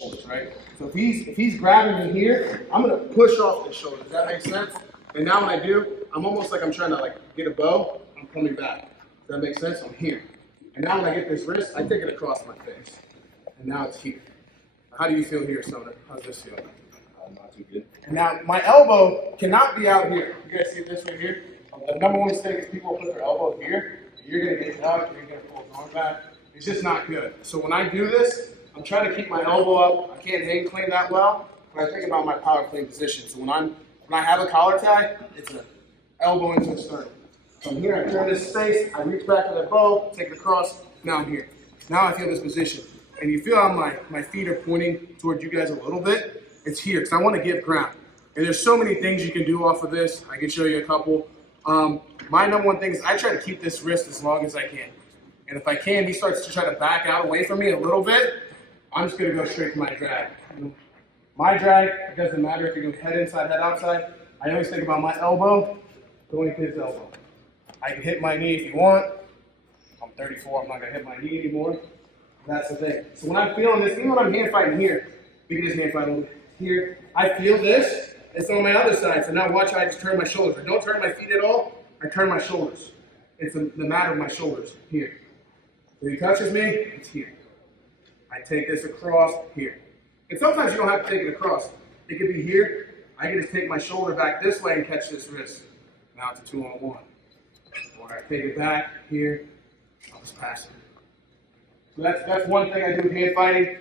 shoulders, right? So if he's grabbing me here, I'm gonna push off his shoulder. Does that make sense? And now when I do, I'm almost like I'm trying to like get a bow. I'm coming back. Does that make sense? I'm here. And now when I get this wrist, I take it across my face. And now it's here. How do you feel here, Sona? How's this feel? Not too good. And now my elbow cannot be out here. You guys see this right here? The number one mistake is people put their elbow here. You're gonna get up, you're gonna pull his arm back. It's just not good. So when I do this, I'm trying to keep my elbow up. I can't hang clean that well, but I think about my power clean position. So when I have a collar tie, it's an elbow into a sternum. From here, I turn this space, I reach back to the bow, take it across, now I'm here. Now I feel this position. And you feel how my feet are pointing toward you guys a little bit? It's here, because I want to give ground. And there's so many things you can do off of this. I can show you a couple. My number one thing is I try to keep this wrist as long as I can. And if I can, he starts to try to back out away from me a little bit, I'm just going to go straight to my drag. My drag, it doesn't matter if you're going head inside, head outside. I always think about my elbow going to his elbow. I can hit my knee if you want. I'm 34, I'm not going to hit my knee anymore. That's the thing. So when I'm feeling this, even when I'm hand fighting here, we can just hand fight over here. I feel this, it's on my other side. So now watch how I just turn my shoulders. I don't turn my feet at all, I turn my shoulders. It's the matter of my shoulders, here. If he touches me, it's here. I take this across here. And sometimes you don't have to take it across. It could be here. I can just take my shoulder back this way and catch this wrist. Now it's a 2-on-1. Or I take it back here, I'll just pass it. So that's one thing I do with hand fighting.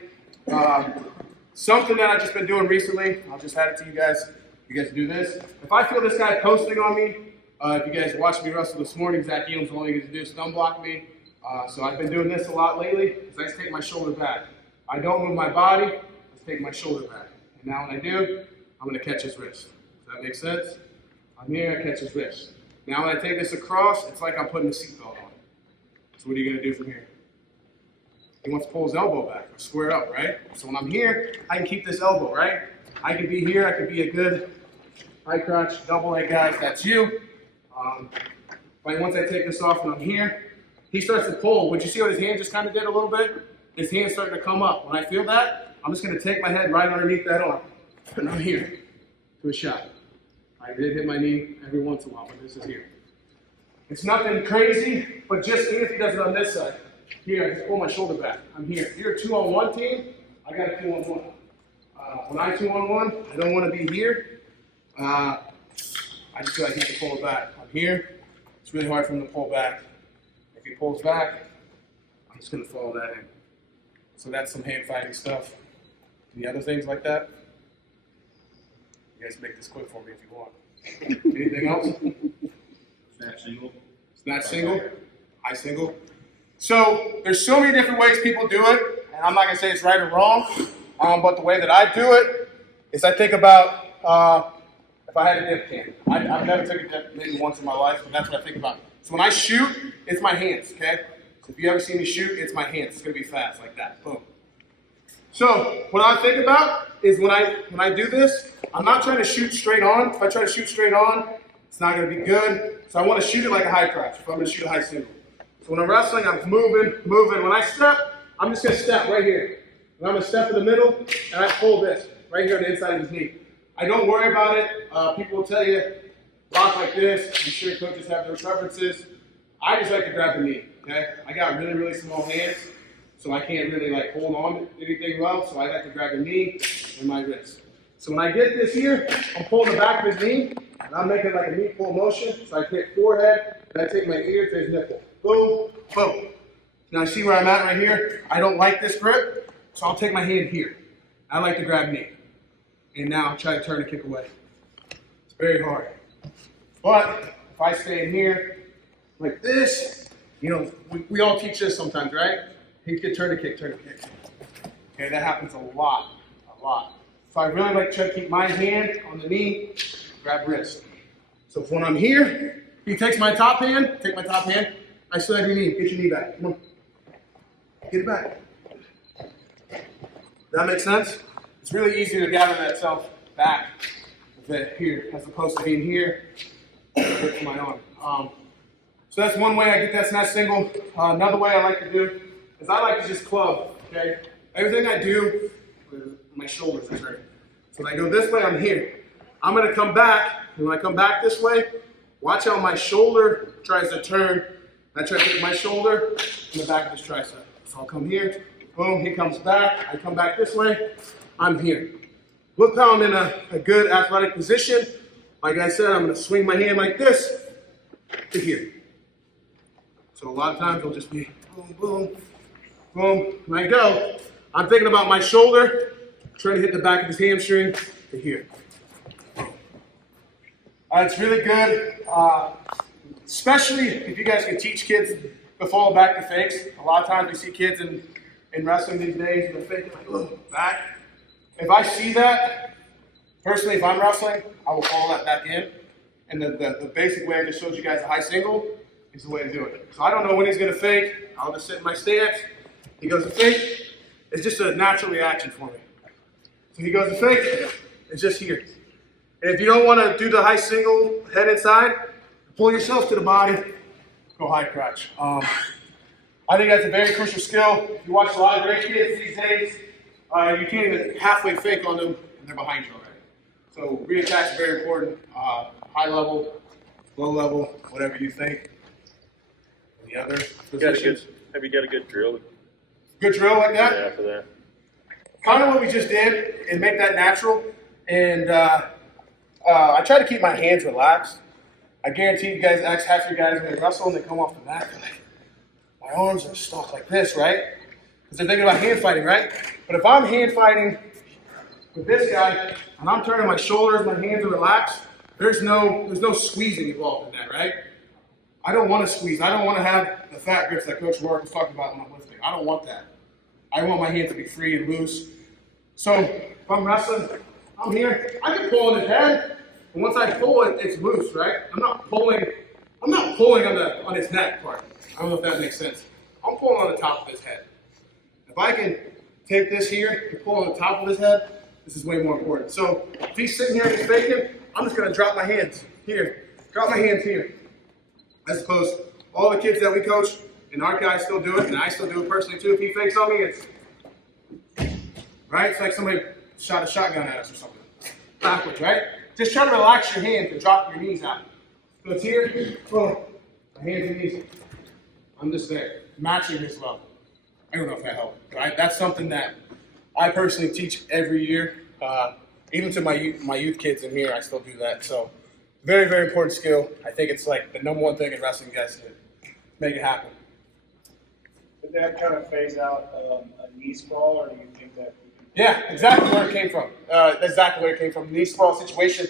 Something that I've just been doing recently, I'll just add it to you guys. You guys do this. If I feel this guy posting on me, if you guys watched me wrestle this morning, Zach Elam's all you get to do is thumb block me. So I've been doing this a lot lately, because I just take my shoulder back. I don't move my body, I just take my shoulder back. And now when I do, I'm going to catch his wrist. Does that make sense? I'm here, I catch his wrist. Now when I take this across, it's like I'm putting a seatbelt on. So what are you going to do from here? He wants to pull his elbow back or square up, right? So when I'm here, I can keep this elbow, right? I can be here, I can be a good high crotch, double leg guy if that's you. But once I take this off and I'm here, he starts to pull. Would you see what his hand just kind of did a little bit? His hand's starting to come up. When I feel that, I'm just going to take my head right underneath that arm. And I'm here to a shot. I did hit my knee every once in a while, but this is here. It's nothing crazy, but just even if he does it on this side, here, I just pull my shoulder back. I'm here. If you're a 2-on-1 team, I got a 2-on-1. When I 2-on-1, I don't want to be here. I just feel like he can pull it back. I'm here. It's really hard for him to pull back. If he pulls back, I'm just going to follow that in. So that's some hand fighting stuff. Any other things like that? You guys make this quick for me if you want. Anything else? Snatch single. Snatch single. High single. So there's so many different ways people do it, and I'm not going to say it's right or wrong, but the way that I do it is I think about if I had a dip can. I've never taken a dip maybe once in my life, but that's what I think about. So when I shoot, it's my hands, okay? So if you ever see me shoot, it's my hands. It's going to be fast like that. Boom. So what I think about is when I do this, I'm not trying to shoot straight on. If I try to shoot straight on, it's not going to be good. So I want to shoot it like a high crotch if I'm going to shoot a high single. So when I'm wrestling, I'm moving. When I step, I'm just going to step right here. And I'm going to step in the middle, and I pull this right here on the inside of his knee. I don't worry about it. People will tell you, block like this. I'm sure coaches have their preferences. I just like to grab the knee, okay? I got really, really small hands, so I can't really like hold on to anything well, so I like to grab the knee and my wrist. So when I get this here, I'm pulling the back of his knee, and I'm making like a knee pull motion. So I hit forehead, and I take my ear to his nipple. Boom, boom. Now see where I'm at right here? I don't like this grip, so I'll take my hand here. I like to grab knee. And now I'll try to turn the kick away. It's very hard. But if I stay in here like this, you know, we all teach this sometimes, right? He could turn the kick, turn the kick. Okay, that happens a lot. So I really like to try to keep my hand on the knee, grab wrist. So when I'm here, he takes my top hand, take my top hand, I still have your knee, get your knee back, come on. Get it back. Does that make sense? It's really easy to gather that self back with it here, as opposed to being here, with my arm. So that's one way I get that snatch single. Another way I like to do is I like to just club, okay? Everything I do, My shoulders are turning. So when I go this way, I'm here. I'm gonna come back, and when I come back this way, watch how my shoulder tries to turn. I try to take my shoulder in the back of his tricep. So I'll come here, boom, he comes back, I come back this way, I'm here. Look how I'm in a good athletic position. Like I said, I'm gonna swing my hand like this to here. So a lot of times it'll just be boom, boom, boom. When I go, I'm thinking about my shoulder, trying to hit the back of his hamstring to here. It's really good, especially if you guys can teach kids to fall back to fakes. A lot of times we see kids in wrestling these days, and they're faking like, oh, back. If I see that, personally, if I'm wrestling, I will follow that back in. And the basic way I just showed you guys, the high single, is the way to do it. So I don't know when he's going to fake. I'll just sit in my stance. He goes to fake. It's just a natural reaction for me. So he goes to fake. It's just here. And if you don't want to do the high single, head inside, pull yourself to the body, go high crotch. I think that's a very crucial skill. If you watch a lot of great kids these days, you can't even halfway fake on them, and they're behind you already. So reattack is very important. High level, low level, whatever you think. The other positions. Have you got a good drill? Good drill like that? Yeah, for that. Kind of what we just did and make that natural. And I try to keep my hands relaxed. I guarantee you guys, half your guys, when they wrestle and they come off the mat, they're like, my arms are stuck like this, right? Because they're thinking about hand fighting, right? But if I'm hand fighting with this guy and I'm turning my shoulders, my hands are relaxed, there's no squeezing involved in that, right? I don't want to squeeze. I don't want to have the fat grips that Coach Rourke was talking about when I'm lifting. I don't want that. I want my hands to be free and loose. So if I'm wrestling, I'm here. I can pull on his head, and once I pull it, it's loose, right? I'm not pulling on his neck part. I don't know if that makes sense. I'm pulling on the top of his head. If I can take this here and pull on the top of his head, this is way more important. So if he's sitting here and he's faking, I'm just going to drop my hands here. Drop my hands here. As opposed to all the kids that we coach, and our guys still do it, and I still do it personally too. If he fakes on me, it's right. It's like somebody shot a shotgun at us or something. Backwards, right? Just try to relax your hands and drop your knees out. So it's here, boom, my hands and knees. I'm just there, matching his level. I don't know if that helped, right? That's something that I personally teach every year. Even to my youth kids in here, I still do that. So very, very important skill. I think it's like the number one thing in wrestling, guys, to make it happen. Did that kind of phase out a knee sprawl, or do you think that? Yeah, exactly where it came from. Exactly where it came from. Knee sprawl situation.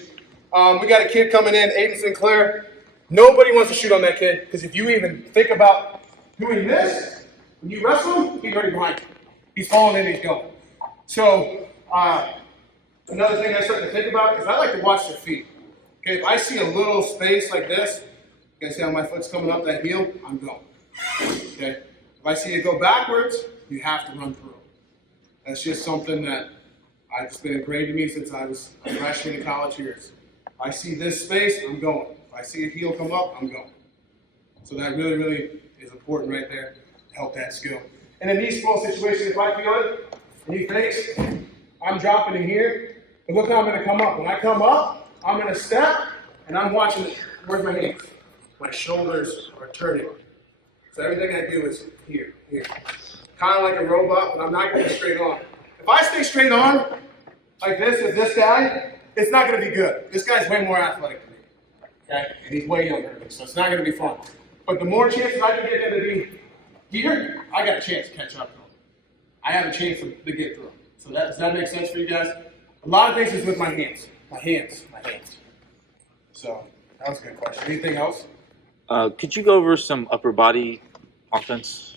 We got a kid coming in, Aiden Sinclair. Nobody wants to shoot on that kid, because if you even think about doing this, when you wrestle him, he's already behind you. He's falling in, he's going. So another thing I start to think about is I like to watch their feet. Okay, if I see a little space like this, you guys see how my foot's coming up that heel? I'm going. Okay, if I see it go backwards, you have to run through. That's just something that it's been ingrained in me since I was a freshman in college years. If I see this space, I'm going. If I see a heel come up, I'm going. So that really, really is important right there to help that skill. In a knee sprawl situation, if I feel it, and he fakes, I'm dropping in here, but look how I'm going to come up. When I come up, I'm going to step, and I'm watching where's my hands. My shoulders are turning. So everything I do is here, here. Kind of like a robot, but I'm not going straight on. If I stay straight on, like this, with this guy, it's not going to be good. This guy's way more athletic than me, okay? And he's way younger than me, so it's not going to be fun. But the more chances I can get him to be here, I got a chance to catch up to him. I have a chance to get through him. So does that make sense for you guys? A lot of things is with my hands. My hands. So that was a good question. Anything else? Could you go over some upper body offense?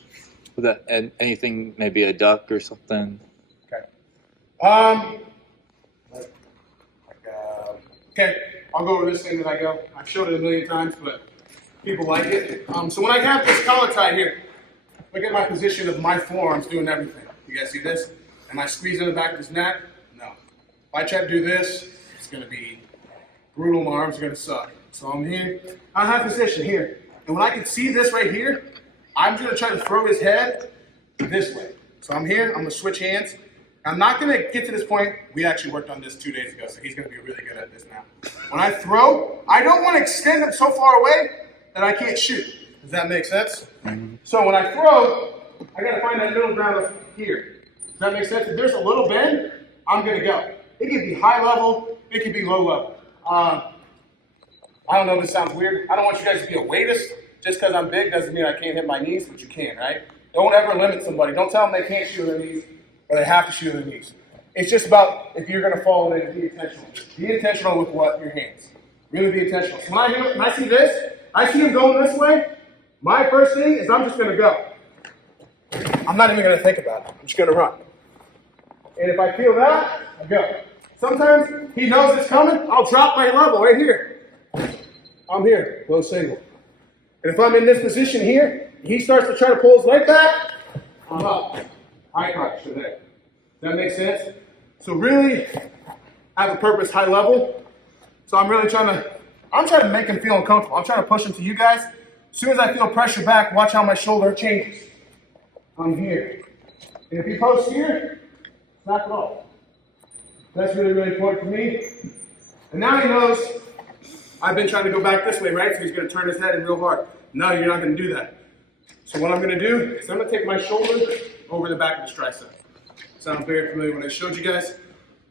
With that, and anything, maybe a duck or something? Okay. Okay, I'll go over this thing that I go. I've showed it a million times, but people like it. So when I have this collar tie here, look at my position of my forearms doing everything. You guys see this? Am I squeezing the back of his neck? No. If I try to do this, it's going to be brutal. My arms are going to suck. So I'm here. I have position here. And when I can see this right here, I'm going to try to throw his head this way. So I'm here. I'm going to switch hands. I'm not going to get to this point. We actually worked on this 2 days ago, so he's going to be really good at this now. When I throw, I don't want to extend it so far away that I can't shoot. Does that make sense? So when I throw, I got to find that middle ground up here. Does that make sense? If there's a little bend, I'm going to go. It can be high level. It can be low level. I don't know if this sounds weird. I don't want you guys to be a weightist. Just because I'm big doesn't mean I can't hit my knees, but you can, right? Don't ever limit somebody. Don't tell them they can't shoot their knees or they have to shoot their knees. It's just about if you're going to fall in, be intentional. Be intentional with what your hands. Really be intentional. So when I see this, I see him going this way. My first thing is I'm just going to go. I'm not even going to think about it. I'm just going to run. And if I feel that, I go. Sometimes he knows it's coming. I'll drop my level right here. I'm here, low single. And if I'm in this position here, he starts to try to pull his leg back, I'm up. High crotch to there. Does that make sense? So really have a purpose, high level. So I'm trying to make him feel uncomfortable. I'm trying to push him to you guys. As soon as I feel pressure back, watch how my shoulder changes. I'm here. And if he posts here, knock it off. That's really, really important for me. And now he knows I've been trying to go back this way, right? So he's going to turn his head in real hard. No, you're not going to do that. So what I'm going to do is I'm going to take my shoulder over the back of his tricep. Sounds very familiar when I showed you guys.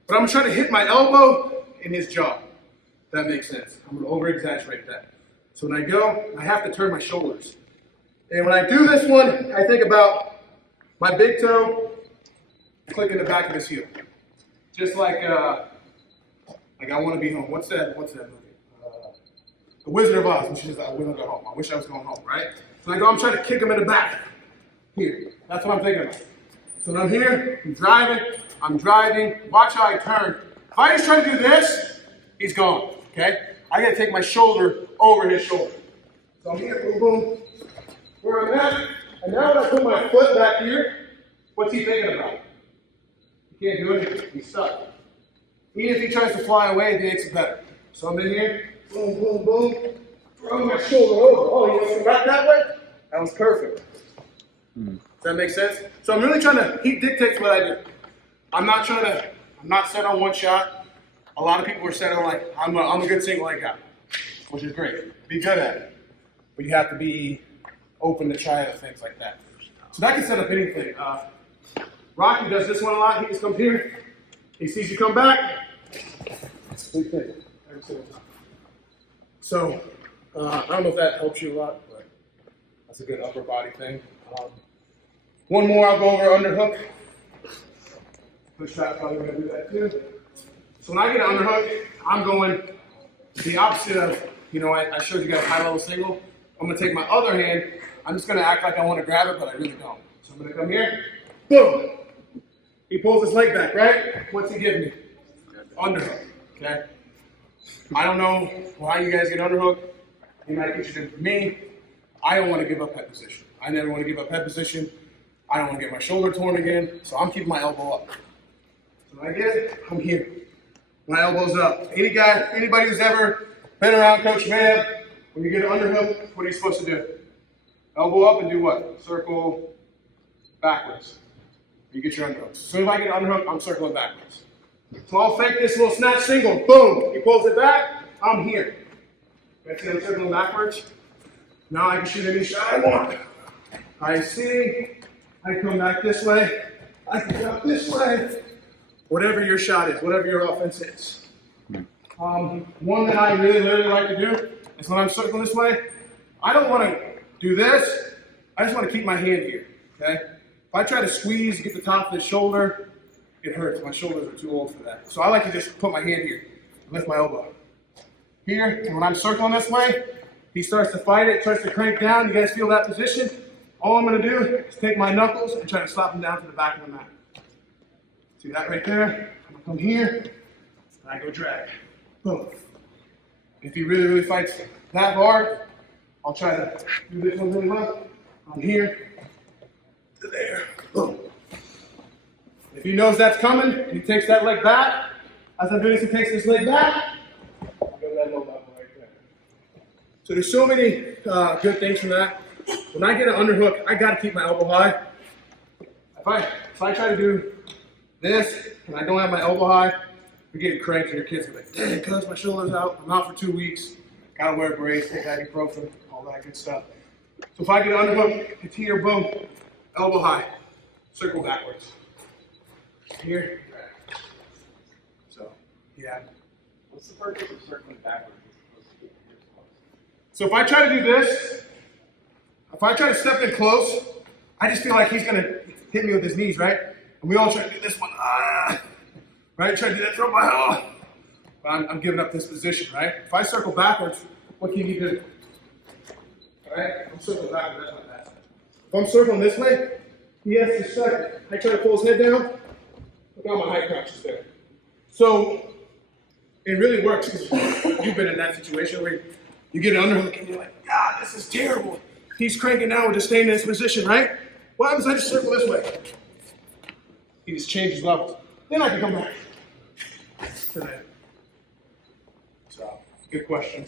But I'm going to try to hit my elbow in his jaw. If that makes sense. I'm going to over-exaggerate that. So when I go, I have to turn my shoulders. And when I do this one, I think about my big toe clicking the back of his heel. Just like I Want to Be Home. What's that movie? The Wizard of Oz, which is I want to go home. I wish I was going home, right? So I go, I'm trying to kick him in the back. Here. That's what I'm thinking about. So when I'm here, I'm driving, watch how I turn. If I just try to do this, he's gone, okay? I gotta take my shoulder over his shoulder. So I'm here, boom, boom, where I'm at. And now when I put my foot back here, what's he thinking about? He can't do anything, he's stuck. Even if he tries to fly away, it makes it better. So I'm in here, boom, boom, boom, throw my shoulder over. Oh, you want to come back that way? That was perfect. Does that make sense? So I'm really he dictates what I do. I'm not set on one shot. A lot of people are set on I'm a good single leg guy, which is great. Be good at it. But you have to be open to try other things like that. So that can set up anything. Rocky does this one a lot. He just comes here. He sees you come back. Big thing. Every single time. So I don't know if that helps you a lot, but that's a good upper body thing. One more, I'll go over underhook. Push shot, probably going to do that too. So when I get an underhook, I'm going the opposite of, I showed you guys high level single. I'm going to take my other hand. I'm just going to act like I want to grab it, but I really don't. So I'm going to come here. Boom. He pulls his leg back, right? What's he giving me? Underhook. Okay? I don't know why you guys get underhook. He might teach it to me. I don't want to give up head position. I never want to give up head position. I don't want to get my shoulder torn again, so I'm keeping my elbow up. So when I get it, I'm here. My elbow's up. Anybody who's ever been around Coach Mab, when you get an underhook, what are you supposed to do? Elbow up and do what? Circle backwards. You get your underhook. As soon as I get an underhook, I'm circling backwards. So I'll fake this little snatch single. Boom. He pulls it back. I'm here. You see I'm circling backwards? Now I can shoot any shot I want. I see. I come back this way. I can jump this way. Whatever your shot is, whatever your offense is. One that I really like to do is when I'm circling this way, I don't want to do this. I just want to keep my hand here. Okay? If I try to squeeze, get the top of the shoulder, it hurts. My shoulders are too old for that. So I like to just put my hand here, lift my elbow. Here, and when I'm circling this way, he starts to fight it, tries to crank down. You guys feel that position? All I'm going to do is take my knuckles and try to slap them down to the back of the mat. See that right there? I'm going to come here, and I go drag. Boom. If he really fights that hard, I'll try to do this one really well. I'm here to there. Boom. If he knows that's coming, he takes that leg back. As I'm doing this, he takes this leg back. I'll go that low level right there. So there's so many good things from that. When I get an underhook, I got to keep my elbow high. If I try to do this, and I don't have my elbow high, you're getting cranked and your kids are like, dang, coach, my shoulder's out. I'm out for 2 weeks. Gotta wear a brace, take ibuprofen, all that good stuff. So if I get underhook, it's here, boom, elbow high, circle backwards. Here. So, yeah. What's the purpose of circling backwards? So if I try to do this, if I try to step in close, I just feel like he's gonna hit me with his knees, right? And we all try to do this one, right? Try to do that, throw my, but I'm giving up this position, right? If I circle backwards, what can you do? All right, I'm circling backwards, that's not bad. If I'm circling this way, he has to step. I try to pull his head down, look how my high crouch is there. So it really works, because you've been in that situation where you get an underhook and you're like, God, this is terrible. He's cranking now, we're just staying in this position, right? What happens if I just circle this way? He just changes levels. Then I can come back to that. So, good question.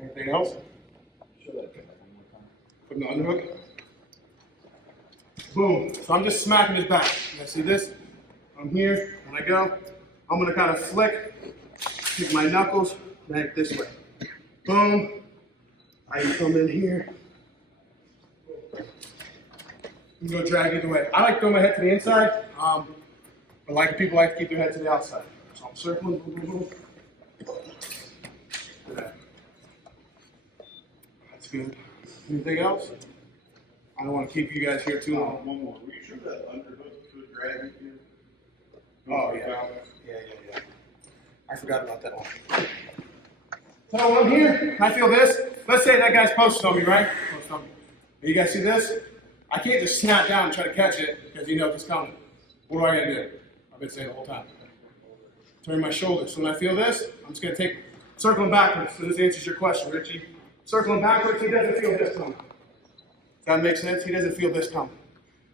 Anything else? From the underhook? Boom. So I'm just smacking his back. You guys see this? I'm here. When I go, I'm going to kind of flick, take my knuckles, back this way. Boom. I come in here. You can go drag either way. I like to throw my head to the inside, but people like to keep their head to the outside. So I'm circling, boom, boom, boom. That's good. Anything else? I don't want to keep you guys here too long. One more. Were you sure that underhook could drag with you? Oh, yeah. Yeah. I forgot about that one. So when I'm here, I feel this. Let's say that guy's posted on me, right? Posted on me. You guys see this? I can't just snap down and try to catch it because he knows it's coming. What do I gotta do? I've been saying the whole time. Turn my shoulders. So when I feel this, I'm just gonna circling backwards. So this answers your question, Richie. Circling backwards, he doesn't feel this coming. Does that make sense? He doesn't feel this coming.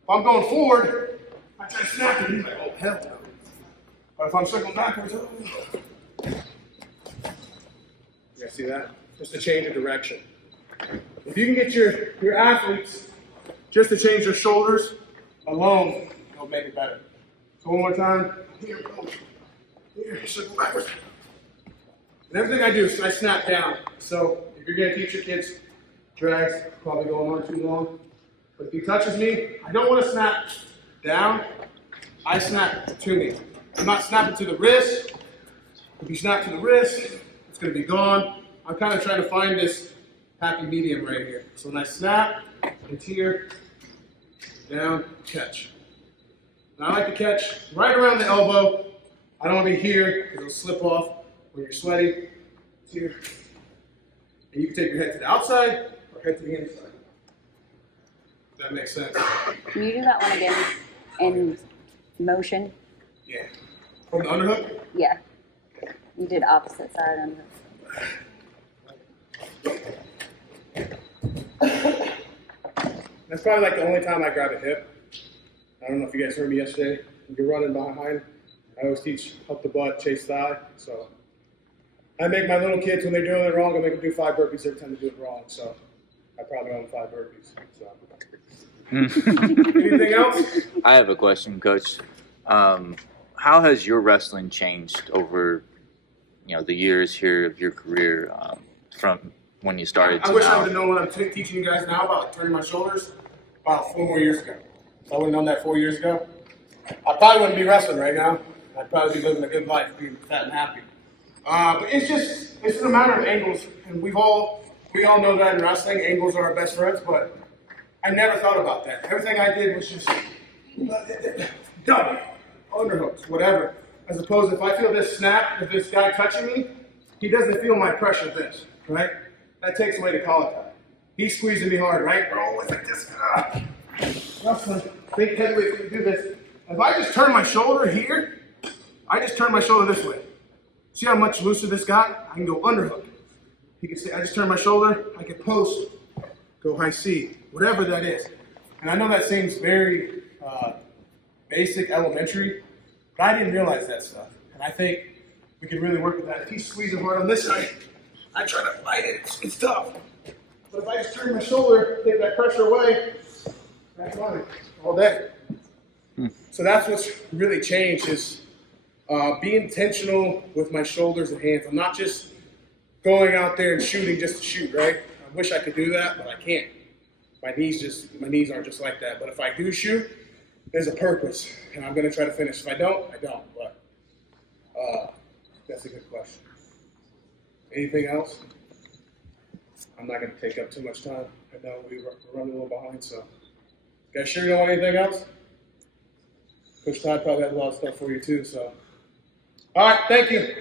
If I'm going forward, I try to snap it, he's like, oh, hell no. But if I'm circling backwards, you guys see that? Just a change of direction. If you can get your athletes just to change their shoulders alone, it'll make it better. So one more time. Here, boom. Here, circle backwards. And everything I do is I snap down. So if you're going to teach your kids drags, probably going on too long. But if he touches me, I don't want to snap down. I snap to me. I'm not snapping to the wrist. If you snap to the wrist, it's going to be gone. I'm kind of trying to find this happy medium right here. So when I snap, it's here, down, catch. And I like to catch right around the elbow. I don't want to be here because it'll slip off when you're sweaty. It's here. And you can take your head to the outside or head to the inside. Does that make sense? Can you do that one again in motion? Yeah. From the underhook? Yeah. You did opposite side underhook. That's probably like the only time I grab a hip. I don't know if you guys heard me yesterday. When you're running behind, I always teach up the butt, chase thigh. So I make my little kids, when they're doing it wrong, I make them do 5 burpees every time they do it wrong. So I probably own 5 burpees. So. Anything else? I have a question, Coach. How has your wrestling changed over, the years here of your career from when you started to I wish now? I would have known what I'm teaching you guys now about turning my shoulders about 4 more years ago. If I would have known that 4 years ago, I probably wouldn't be wrestling right now. I'd probably be living a good life, being fat and happy. But it's just a matter of angles, and we all know that in wrestling, angles are our best friends. But I never thought about that. Everything I did was just double, underhooks, whatever. As opposed to if I feel this snap, if this guy touching me, he doesn't feel my pressure. This, right? That takes away the collar tie. He's squeezing me hard, right? Bro, it's like this. Wrestling, think heavyweight when you do this. If I just turn my shoulder here, I just turn my shoulder this way. See how much looser this got? I can go underhook. You can see I just turn my shoulder, I can post, go high C, whatever that is. And I know that seems very basic, elementary, but I didn't realize that stuff. And I think we can really work with that. If he's squeezing hard on this side, I try to fight it, it's tough. But if I just turn my shoulder, take that pressure away, that's fine, all day. So that's what's really changed is be intentional with my shoulders and hands. I'm not just going out there and shooting just to shoot, right? I wish I could do that, but I can't. My knees aren't just like that. But if I do shoot, there's a purpose, and I'm gonna try to finish. If I don't, I don't. But that's a good question. Anything else? I'm not gonna take up too much time. I know we're running a little behind, so. You guys sure you don't want anything else? Coach Todd probably has a lot of stuff for you too, so. All right, thank you.